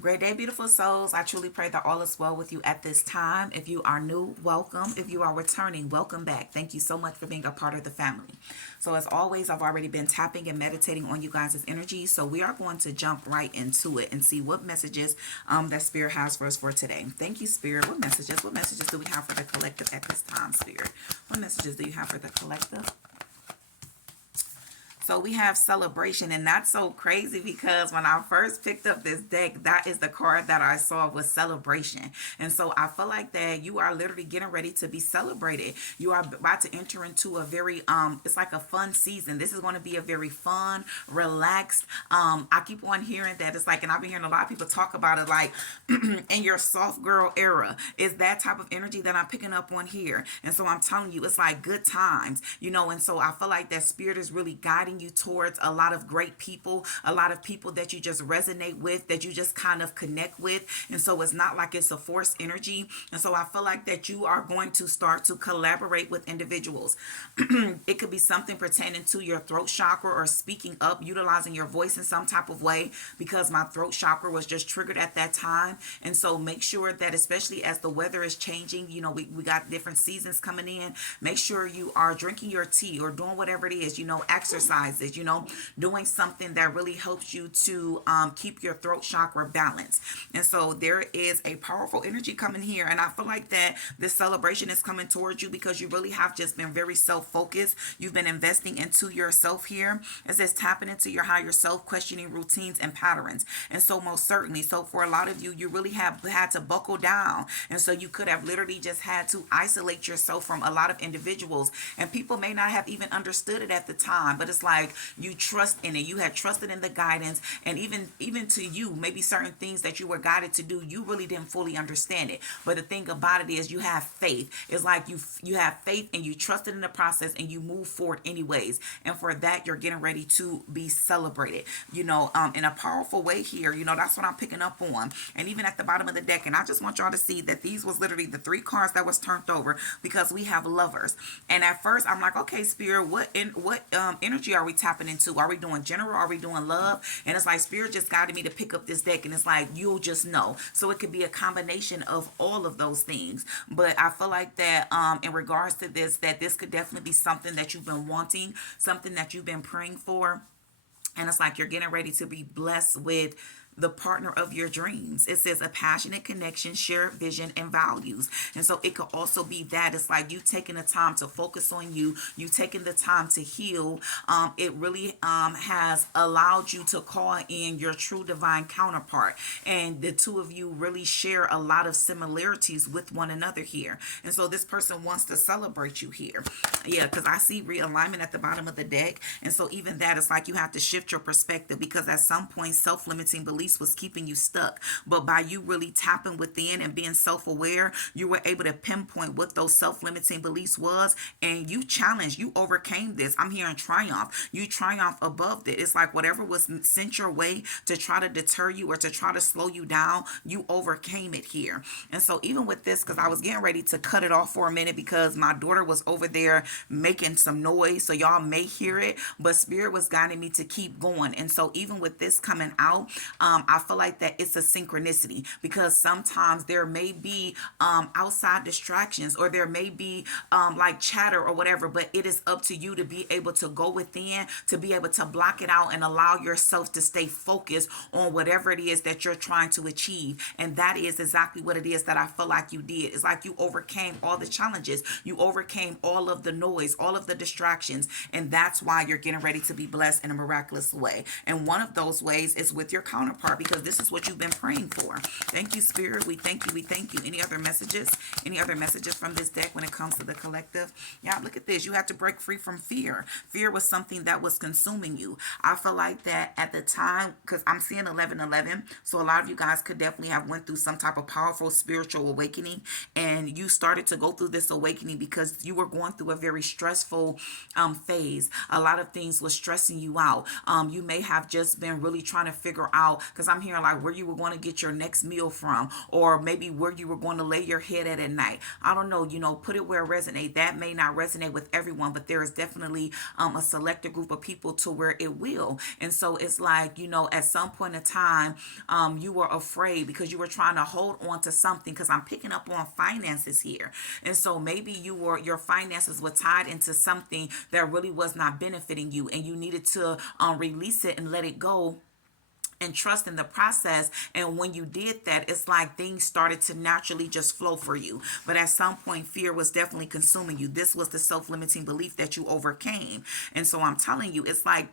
Great day, beautiful souls. I truly pray that all is well with you at this time. If you are new, welcome. If you are returning, welcome back. Thank you so much for being a part of the family. So, as always, I've already been tapping and meditating on you guys' energy. So, we are going to jump right into it and see what messages that Spirit has for us for today. Thank you, Spirit. What messages? What messages do we have for the collective at this time, Spirit? What messages do you have for the collective? So we have celebration, and that's so crazy because when I first picked up this deck, that is the card that I saw was celebration. And so I feel like that you are literally getting ready to be celebrated. You are about to enter into a very it's like a fun season. This is going to be a very fun, relaxed. I keep on hearing that it's like, and I've been hearing a lot of people talk about it, like in your soft girl era is that type of energy that I'm picking up on here. And so I'm telling you, it's like good times, and so I feel like that spirit is really guiding you towards a lot of great people, a lot of people that you just resonate with, that you just kind of connect with. And so it's not like it's a forced energy. And so I feel like that you are going to start to collaborate with individuals. It could be something pertaining to your throat chakra or speaking up, utilizing your voice in some type of way, because my throat chakra was just triggered at that time. And so make sure that, especially as the weather is changing, we got different seasons coming in. Make sure you are drinking your tea or doing whatever it is, exercises, doing something that really helps you to keep your throat chakra balanced. And so there is a powerful energy coming here. And I feel like that this celebration is coming towards you because you really have just been very self-focused. You've been investing into yourself here. It says tapping into your higher self, questioning routines and patterns. And so most certainly, so for a lot of you, you really have had to buckle down. And so you could have literally just had to isolate yourself from a lot of individuals. And people may not have even understood it at the time, but it's like you trust in it. You had trusted in the guidance. And even to you, maybe certain things that you were guided to do, you really didn't fully understand it. But the thing about it is you have faith. It's like you have faith and you trusted in the process and you move forward anyways. And for that, you're getting ready to be celebrated, in a powerful way here. That's what I'm picking up on. And even at the bottom of the deck, and I just want y'all to see that these was literally the three cards that was turned over because we have lovers. And at first I'm like, okay, spirit, what energy are we tapping into? Are we doing general? Are we doing love? And it's like spirit just guided me to pick up this deck, and it's like you'll just know. So it could be a combination of all of those things. But I feel like that in regards to this, that this could definitely be something that you've been wanting, something that you've been praying for. And it's like you're getting ready to be blessed with the partner of your dreams. It says a passionate connection, shared vision, and values. And so it could also be that it's like you taking the time to focus on you taking the time to heal. It really has allowed you to call in your true divine counterpart. And the two of you really share a lot of similarities with one another here. And so this person wants to celebrate you here. Yeah, because I see realignment at the bottom of the deck. And so even that, it's like you have to shift your perspective because at some point self-limiting beliefs was keeping you stuck. But by you really tapping within and being self-aware, you were able to pinpoint what those self-limiting beliefs was, and you challenged, you overcame this. I'm hearing triumph. You triumph above it. It's like whatever was sent your way to try to deter you or to try to slow you down, you overcame it here. And so even with this, because I was getting ready to cut it off for a minute because my daughter was over there making some noise, so y'all may hear it, but spirit was guiding me to keep going. And so even with this coming out, I feel like that it's a synchronicity because sometimes there may be outside distractions or there may be like chatter or whatever, but it is up to you to be able to go within, to be able to block it out and allow yourself to stay focused on whatever it is that you're trying to achieve. And that is exactly what it is that I feel like you did. It's like you overcame all the challenges. You overcame all of the noise, all of the distractions. And that's why you're getting ready to be blessed in a miraculous way. And one of those ways is with your counterpart because this is what you've been praying for. Thank you, Spirit. We thank you. We thank you. Any other messages? Any other messages from this deck when it comes to the collective? Yeah, look at this. You have to break free from fear. Fear was something that was consuming you. I feel like that at the time, because I'm seeing 1111, so a lot of you guys could definitely have went through some type of powerful spiritual awakening, and you started to go through this awakening because you were going through a very stressful phase. A lot of things were stressing you out. You may have just been really trying to figure out because I'm hearing like where you were going to get your next meal from, or maybe where you were going to lay your head at night. I don't know, put it where it resonates. That may not resonate with everyone, but there is definitely a selected group of people to where it will. And so it's like, at some point in time, you were afraid because you were trying to hold on to something, because I'm picking up on finances here. And so maybe your finances were tied into something that really was not benefiting you, and you needed to release it and let it go and trust in the process. And when you did that, it's like things started to naturally just flow for you. But at some point, fear was definitely consuming you. This was the self-limiting belief that you overcame. And so I'm telling you, it's like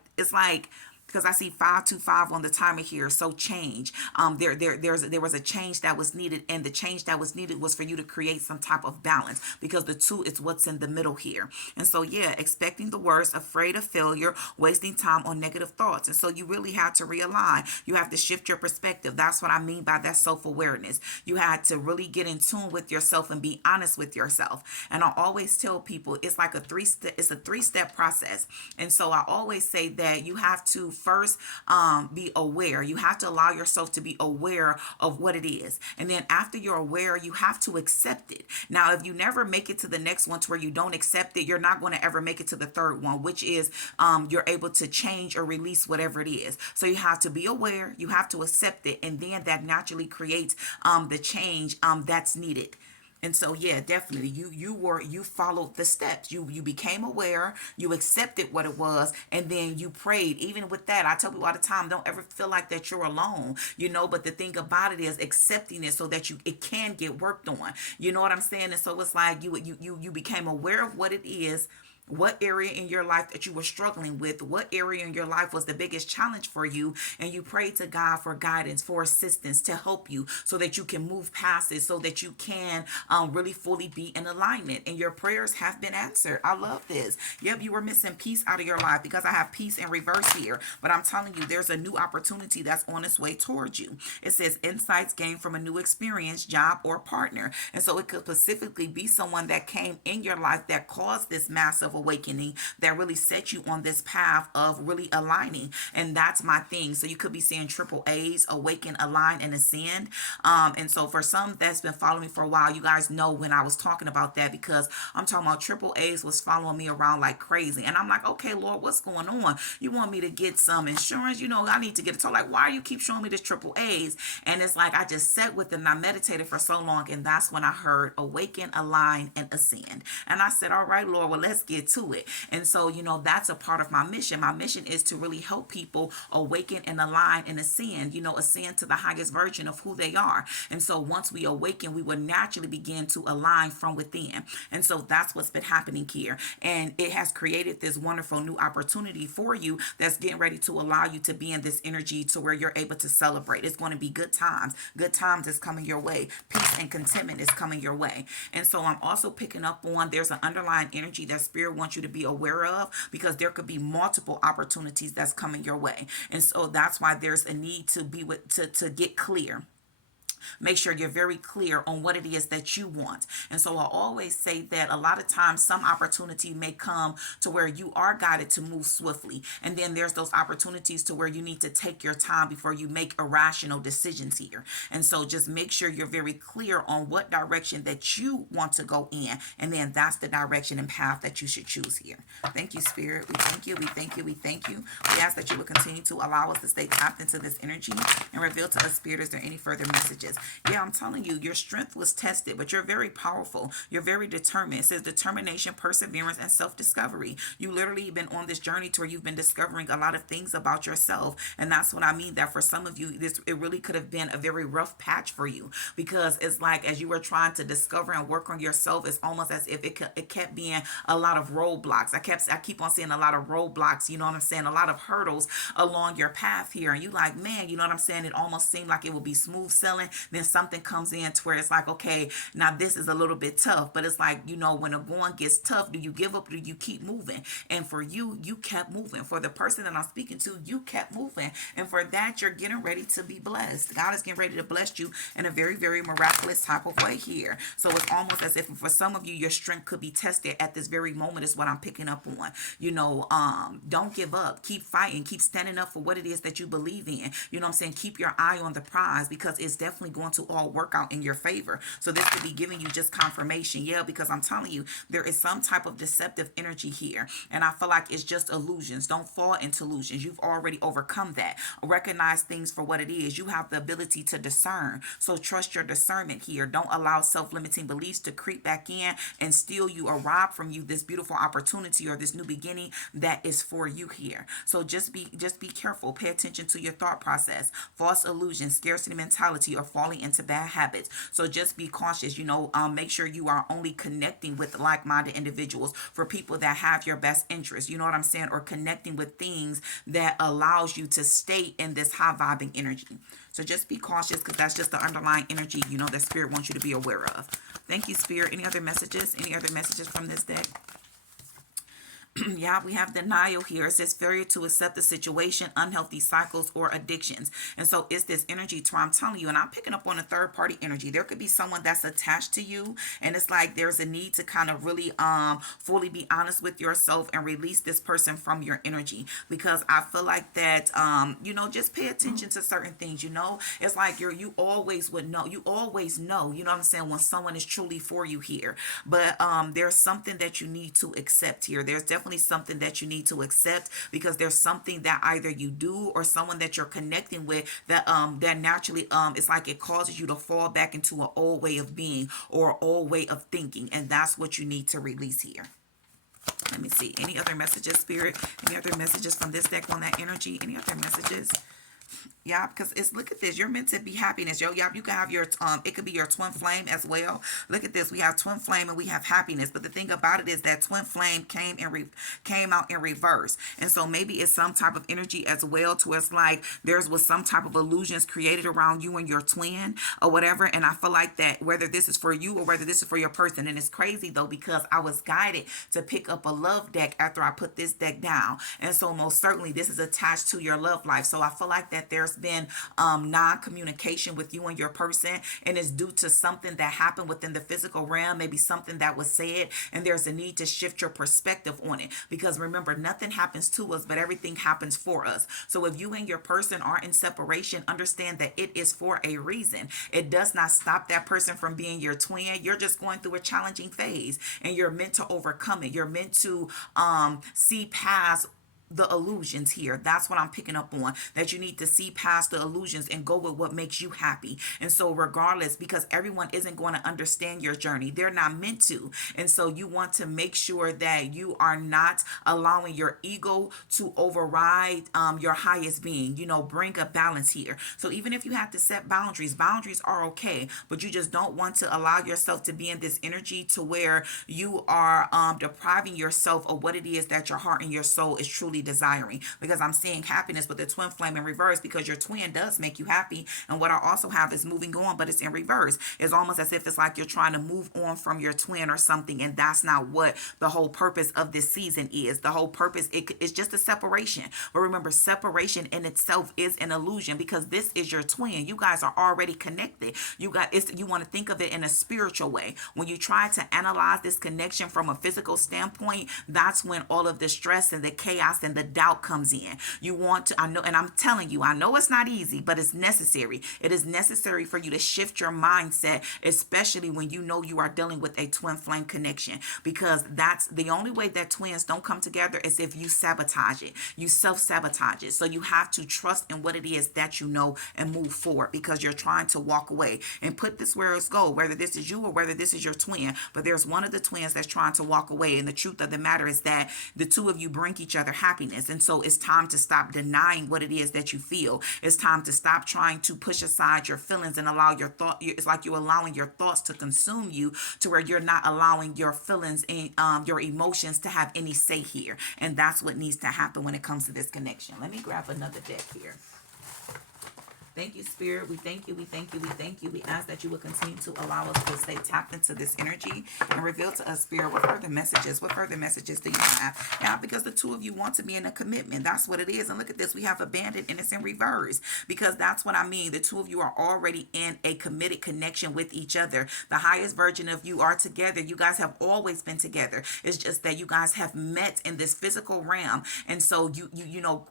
because I see 525 on the timer here. So change. There was a change that was needed, and the change that was needed was for you to create some type of balance, because the two is what's in the middle here. And so yeah, expecting the worst, afraid of failure, wasting time on negative thoughts. And so you really had to realign. You have to shift your perspective. That's what I mean by that self-awareness. You had to really get in tune with yourself and be honest with yourself. And I always tell people it's like it's a three-step process. And so I always say that you have to first be aware. You have to allow yourself to be aware of what it is. And then after you're aware, you have to accept it. Now, if you never make it to the next one to where you don't accept it, you're not going to ever make it to the third one, which is you're able to change or release whatever it is. So you have to be aware, you have to accept it, and then that naturally creates the change that's needed. And so yeah, definitely you followed the steps. You became aware, you accepted what it was, and then you prayed. Even with that, I tell people all the time, don't ever feel like that you're alone, but the thing about it is accepting it so that it can get worked on. You know what I'm saying? And so it's like you became aware of what it is, what area in your life that you were struggling with, what area in your life was the biggest challenge for you, and you prayed to God for guidance, for assistance, to help you so that you can move past it, so that you can really fully be in alignment, and your prayers have been answered. I love this. Yep, you were missing peace out of your life, because I have peace in reverse here, but I'm telling you, there's a new opportunity that's on its way towards you. It says insights gained from a new experience, job, or partner. And so it could specifically be someone that came in your life that caused this massive awakening, that really set you on this path of really aligning. And that's my thing. So you could be seeing triple A's: awaken, align, and ascend. And so for some that's been following me for a while, you guys know when I was talking about that, because I'm talking about triple A's was following me around like crazy. And I'm like, okay, Lord, what's going on? You want me to get some insurance? I need to get it. So like, why do you keep showing me this triple A's? And it's like I just sat with it and I meditated for so long, and that's when I heard awaken, align, and ascend. And I said, all right, Lord, well, let's get to it. And so, that's a part of my mission. My mission is to really help people awaken and align and ascend, ascend to the highest version of who they are. And so once we awaken, we will naturally begin to align from within. And so that's what's been happening here. And it has created this wonderful new opportunity for you that's getting ready to allow you to be in this energy to where you're able to celebrate. It's going to be good times. Good times is coming your way. Peace and contentment is coming your way. And so I'm also picking up on there's an underlying energy that spirit wants you to be aware of, because there could be multiple opportunities that's coming your way. And so that's why there's a need to be to get clear. Make sure you're very clear on what it is that you want. And so I always say that a lot of times some opportunity may come to where you are guided to move swiftly. And then there's those opportunities to where you need to take your time before you make irrational decisions here. And so just make sure you're very clear on what direction that you want to go in. And then that's the direction and path that you should choose here. Thank you, Spirit. We thank you. We thank you. We thank you. We ask that you would continue to allow us to stay tapped into this energy and reveal to us, Spirit, is there any further messages? Yeah, I'm telling you, your strength was tested, but you're very powerful. You're very determined. It says determination, perseverance, and self-discovery. You literally been on this journey to where you've been discovering a lot of things about yourself. And that's what I mean, that for some of you, it really could have been a very rough patch for you, because it's like as you were trying to discover and work on yourself, it's almost as if it kept being a lot of roadblocks. I keep on seeing a lot of roadblocks, you know what I'm saying? A lot of hurdles along your path here. And you like, man, you know what I'm saying? It almost seemed like it would be smooth sailing. then something comes in to where it's like, okay, now this is a little bit tough, but it's like, when the going gets tough, do you give up or do you keep moving? And for you, you kept moving. For the person that I'm speaking to, you kept moving. And for that, you're getting ready to be blessed. God is getting ready to bless you in a very, very miraculous type of way here. So it's almost as if for some of you, your strength could be tested at this very moment is what I'm picking up on. Don't give up. Keep fighting. Keep standing up for what it is that you believe in. You know what I'm saying? Keep your eye on the prize, because it's definitely going to all work out in your favor. So this could be giving you just confirmation. Yeah, because I'm telling you, there is some type of deceptive energy here. And I feel like it's just illusions. Don't fall into illusions. You've already overcome that. Recognize things for what it is. You have the ability to discern. So trust your discernment here. Don't allow self-limiting beliefs to creep back in and steal you or rob from you this beautiful opportunity or this new beginning that is for you here. So just be careful. Pay attention to your thought process. False illusions, scarcity mentality, or falling into bad habits. So just be cautious. Make sure you are only connecting with like-minded individuals, for people that have your best interest. You know what I'm saying? Or connecting with things that allows you to stay in this high vibing energy. So just be cautious, because that's just the underlying energy, that Spirit wants you to be aware of. Thank you, Spirit. Any other messages? Any other messages from this deck? Yeah, we have denial here. It says failure to accept the situation, unhealthy cycles, or addictions. And so it's this energy to, I'm telling you, and I'm picking up on a third party energy. There could be someone that's attached to you, and it's like there's a need to kind of really fully be honest with yourself and release this person from your energy, because I feel like that just pay attention to certain things. It's like you always would know. You always know, you know what I'm saying, when someone is truly for you here. But there's something that you need to accept here. There's definitely something that you need to accept, because there's something that either you do or someone that you're connecting with that naturally it's like it causes you to fall back into an old way of being or an old way of thinking, and that's what you need to release here. Let me see. Any other messages, Spirit? Any other messages from this deck on that energy? Any other messages? Yeah, because look at this. You're meant to be happiness. You can have your it could be your twin flame as well. Look at this. We have twin flame and we have happiness. But the thing about it is that twin flame came out in reverse. And so maybe it's some type of energy as well, to us like was some type of illusions created around you and your twin or whatever. And I feel like that whether this is for you or whether this is for your person. And it's crazy though, because I was guided to pick up a love deck after I put this deck down. And so most certainly this is attached to your love life. So I feel like that there's been non-communication with you and your person, and it's due to something that happened within the physical realm, maybe something that was said, and there's a need to shift your perspective on it, because remember, nothing happens to us, but everything happens for us. So if you and your person are in separation, understand that it is for a reason. It does not stop that person from being your twin. You're just going through a challenging phase, and you're meant to overcome it. You're meant to see past the illusions here. That's what I'm picking up on, that you need to see past the illusions and go with what makes you happy. And so regardless, because everyone isn't going to understand your journey, they're not meant to. And so you want to make sure that you are not allowing your ego to override your highest being. Bring a balance here. So even if you have to set boundaries are okay, but you just don't want to allow yourself to be in this energy to where you are depriving yourself of what it is that your heart and your soul is truly desiring. Because I'm seeing happiness with the twin flame in reverse, because your twin does make you happy. And what I also have is moving on, but it's in reverse. It's almost as if it's like you're trying to move on from your twin or something, and that's not what the whole purpose of this season is. The whole purpose is just a separation. But remember, separation in itself is an illusion, because this is your twin. You guys are already connected. You want to think of it in a spiritual way. When you try to analyze this connection from a physical standpoint, that's when all of the stress and the chaos and the doubt comes in. You want to, I know, and I'm telling you, I know it's not easy, but it's necessary. It is necessary for you to shift your mindset, especially when you know you are dealing with a twin flame connection, because that's the only way that twins don't come together is if you sabotage it. You self-sabotage it. So you have to trust in what it is that you know and move forward, because you're trying to walk away and put this where it's go, whether this is you or whether this is your twin. But there's one of the twins that's trying to walk away. And the truth of the matter is that the two of you bring each other happiness. And so it's time to stop denying what it is that you feel. It's time to stop trying to push aside your feelings and allow your thought. It's like you're allowing your thoughts to consume you, to where you're not allowing your feelings and your emotions to have any say here. And that's what needs to happen when it comes to this connection. Let me grab another deck here. Thank you, Spirit. We thank you. We thank you. We thank you. We ask that you will continue to allow us to stay tapped into this energy and reveal to us, Spirit, what further messages, do you have? Now, because the two of you want to be in a commitment. That's what it is. And look at this. We have abandoned and it's in reverse, because that's what I mean. The two of you are already in a committed connection with each other. The highest version of you are together. You guys have always been together. It's just that you guys have met in this physical realm. And so you know,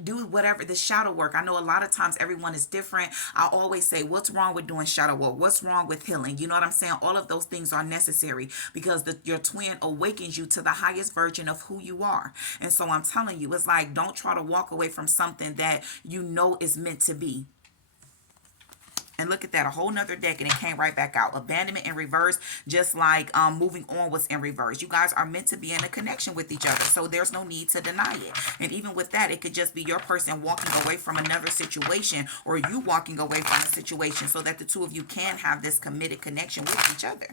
do whatever the shadow work. I know a lot of times everyone is different. I always say, what's wrong with doing shadow work? What's wrong with healing? You know what I'm saying? All of those things are necessary, because your twin awakens you to the highest version of who you are. And so I'm telling you, it's like, don't try to walk away from something that you know is meant to be. And look at that, a whole nother deck, and it came right back out. Abandonment in reverse, just like moving on was in reverse. You guys are meant to be in a connection with each other, so there's no need to deny it. And even with that, it could just be your person walking away from another situation, or you walking away from a situation, so that the two of you can have this committed connection with each other.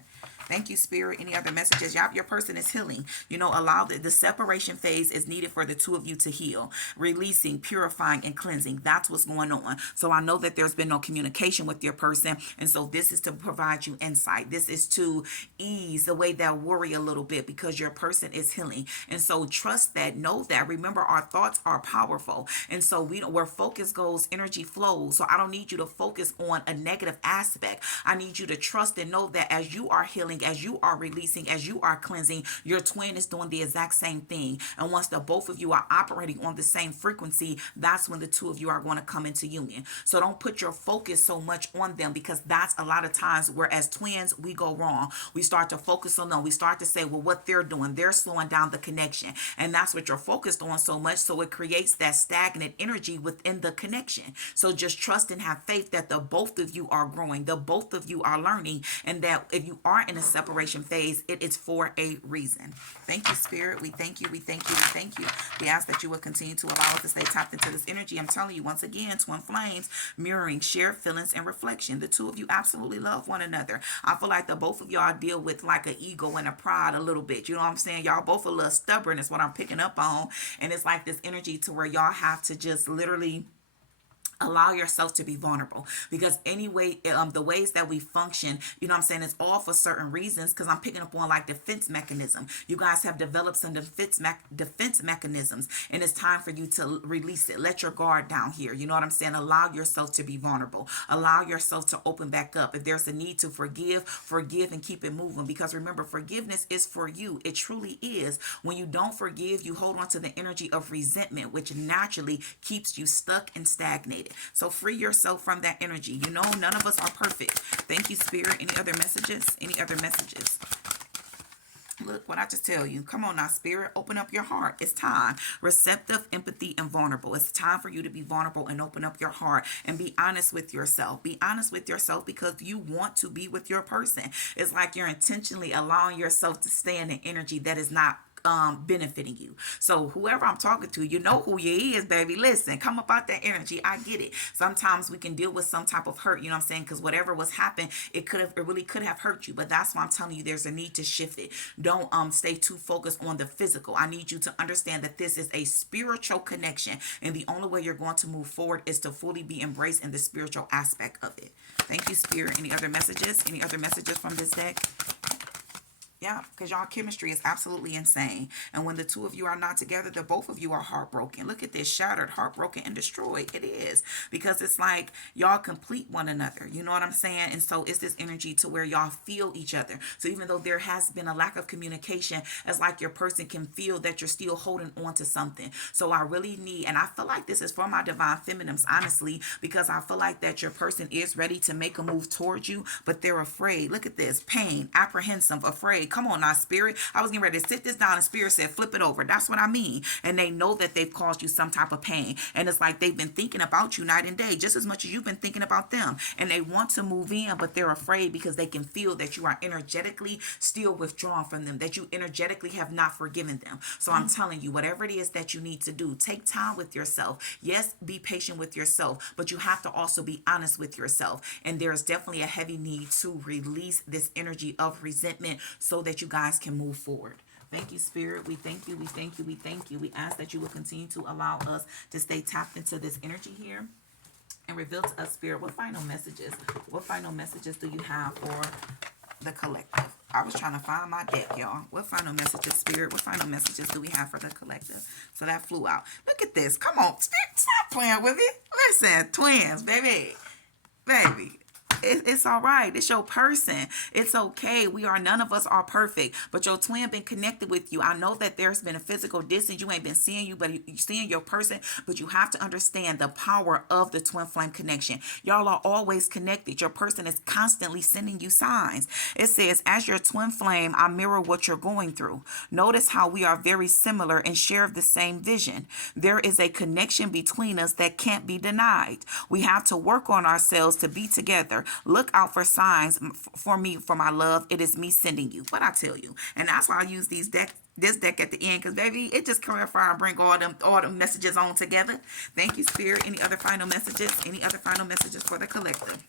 Thank you, Spirit. Any other messages? Your person is healing. You know, allow the separation phase is needed for the two of you to heal, releasing, purifying, and cleansing. That's what's going on. So I know that there's been no communication with your person. And so this is to provide you insight. This is to ease away that worry a little bit, because your person is healing. And so trust that, know that. Remember, our thoughts are powerful. And so where focus goes, energy flows. So I don't need you to focus on a negative aspect. I need you to trust and know that as you are healing, as you are releasing, as you are cleansing, your twin is doing the exact same thing. And once the both of you are operating on the same frequency, that's when the two of you are going to come into union. So don't put your focus so much on them, because that's a lot of times where as twins we go wrong. We start to focus on them. We start to say, well, what they're doing, they're slowing down the connection. And that's what you're focused on so much. So it creates that stagnant energy within the connection. So just trust and have faith that the both of you are growing, the both of you are learning, and that if you are in a separation phase, it is for a reason. Thank you, Spirit. We thank you. We thank you. We thank you. We ask that you will continue to allow us to stay tapped into this energy. I'm telling you, once again, twin flames, mirroring, shared feelings, and reflection. The two of you absolutely love one another. I feel like the both of y'all deal with like an ego and a pride a little bit. You know what I'm saying? Y'all both a little stubborn is what I'm picking up on. And it's like this energy to where y'all have to just literally allow yourself to be vulnerable, because anyway, the ways that we function, you know what I'm saying, it's all for certain reasons, because I'm picking up on like defense mechanism. You guys have developed some defense mechanisms, and it's time for you to release it. Let your guard down here. You know what I'm saying? Allow yourself to be vulnerable. Allow yourself to open back up. If there's a need to forgive and keep it moving, because remember, forgiveness is for you. It truly is. When you don't forgive, you hold on to the energy of resentment, which naturally keeps you stuck and stagnated. So free yourself from that energy. You know, none of us are perfect. Thank you, Spirit. Any other messages? Any other messages? Look what I just tell you. Come on now, Spirit. Open up your heart. It's time. Receptive, empathy, and vulnerable. It's time for you to be vulnerable and open up your heart and be honest with yourself. Be honest with yourself, because you want to be with your person. It's like you're intentionally allowing yourself to stay in an energy that is not benefiting you. So whoever I'm talking to, you know who you is, baby. Listen, come up out that energy. I get it. Sometimes we can deal with some type of hurt, you know what I'm saying? Because whatever was happened, it really could have hurt you. But that's why I'm telling you, there's a need to shift it. Don't stay too focused on the physical. I need you to understand that this is a spiritual connection, and the only way you're going to move forward is to fully be embraced in the spiritual aspect of it. Thank you, Spirit. Any other messages? Any other messages from this deck? Yeah, because y'all chemistry is absolutely insane. And when the two of you are not together, the both of you are heartbroken. Look at this, shattered, heartbroken, and destroyed. It is. Because it's like y'all complete one another. You know what I'm saying? And so it's this energy to where y'all feel each other. So even though there has been a lack of communication, it's like your person can feel that you're still holding on to something. So I really need, and I feel like this is for my divine feminines, honestly, because I feel like that your person is ready to make a move towards you, but they're afraid. Look at this, pain, apprehensive, afraid. Come on now, Spirit. I was getting ready to sit this down, and Spirit said, flip it over. That's what I mean. And they know that they've caused you some type of pain. And it's like they've been thinking about you night and day, just as much as you've been thinking about them. And they want to move in, but they're afraid because they can feel that you are energetically still withdrawn from them, that you energetically have not forgiven them. So I'm telling you, whatever it is that you need to do, take time with yourself. Yes, be patient with yourself, but you have to also be honest with yourself. And there's definitely a heavy need to release this energy of resentment so that you guys can move forward. Thank you, Spirit. We thank you. We thank you. We thank you. We ask that you will continue to allow us to stay tapped into this energy here. And reveal to us, Spirit, what final messages? What final messages do you have for the collective? I was trying to find my deck, y'all. What final messages, Spirit? What final messages do we have for the collective? So that flew out. Look at this. Come on, Spirit. Stop playing with it. Listen, twins, baby. Baby. It's all right. It's your person. It's okay. None of us are perfect, but your twin been connected with you. I know that there's been a physical distance. You ain't been seeing you, but you seeing your person. But you have to understand the power of the twin flame connection. Y'all are always connected. Your person is constantly sending you signs. It says, as your twin flame, I mirror what you're going through. Notice how we are very similar and share the same vision. There is a connection between us that can't be denied. We have to work on ourselves to be together. Look out for signs for me, for my love. It is me sending you. What I tell you. And that's why I use this deck at the end, because baby, it just clarify and bring all them messages on together. Thank you, Spirit. Any other final messages? Any other final messages for the collective?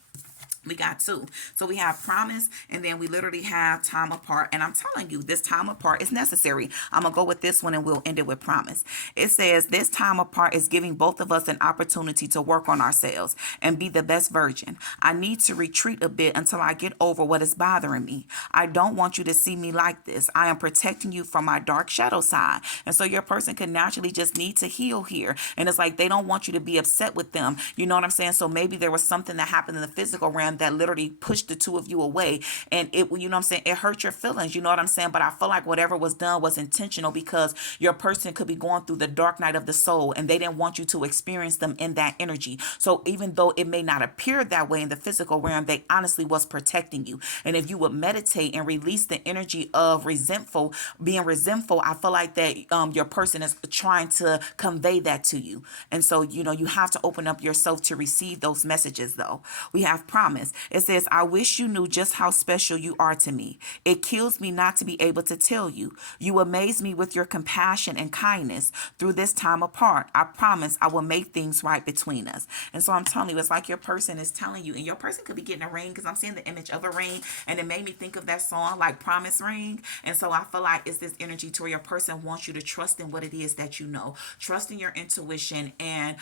We got two. So we have promise, and then we literally have time apart. And I'm telling you, this time apart is necessary. I'm going to go with this one and we'll end it with promise. It says, this time apart is giving both of us an opportunity to work on ourselves and be the best version. I need to retreat a bit until I get over what is bothering me. I don't want you to see me like this. I am protecting you from my dark shadow side. And so your person can naturally just need to heal here. And it's like they don't want you to be upset with them. You know what I'm saying? So maybe there was something that happened in the physical realm that literally pushed the two of you away, and it, you know what I'm saying, it hurt your feelings, you know what I'm saying, but I feel like whatever was done was intentional, because your person could be going through the dark night of the soul and they didn't want you to experience them in that energy. So even though it may not appear that way in the physical realm, they honestly was protecting you. And if you would meditate and release the energy of being resentful, I feel like that your person is trying to convey that to you. And so, you know, you have to open up yourself to receive those messages. Though we have promise. It says, I wish you knew just how special you are to me. It kills me not to be able to tell you. You amaze me with your compassion and kindness through this time apart. I promise I will make things right between us. And so I'm telling you, it's like your person is telling you, and your person could be getting a ring, because I'm seeing the image of a ring, and it made me think of that song, like Promise Ring. And so I feel like it's this energy to where your person wants you to trust in what it is that you know. Trust in your intuition, and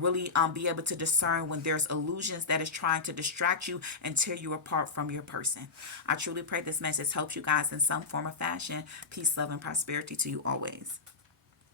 really be able to discern when there's illusions that is trying to distract you and tear you apart from your person. I truly pray this message helps you guys in some form or fashion. Peace, love, and prosperity to you always.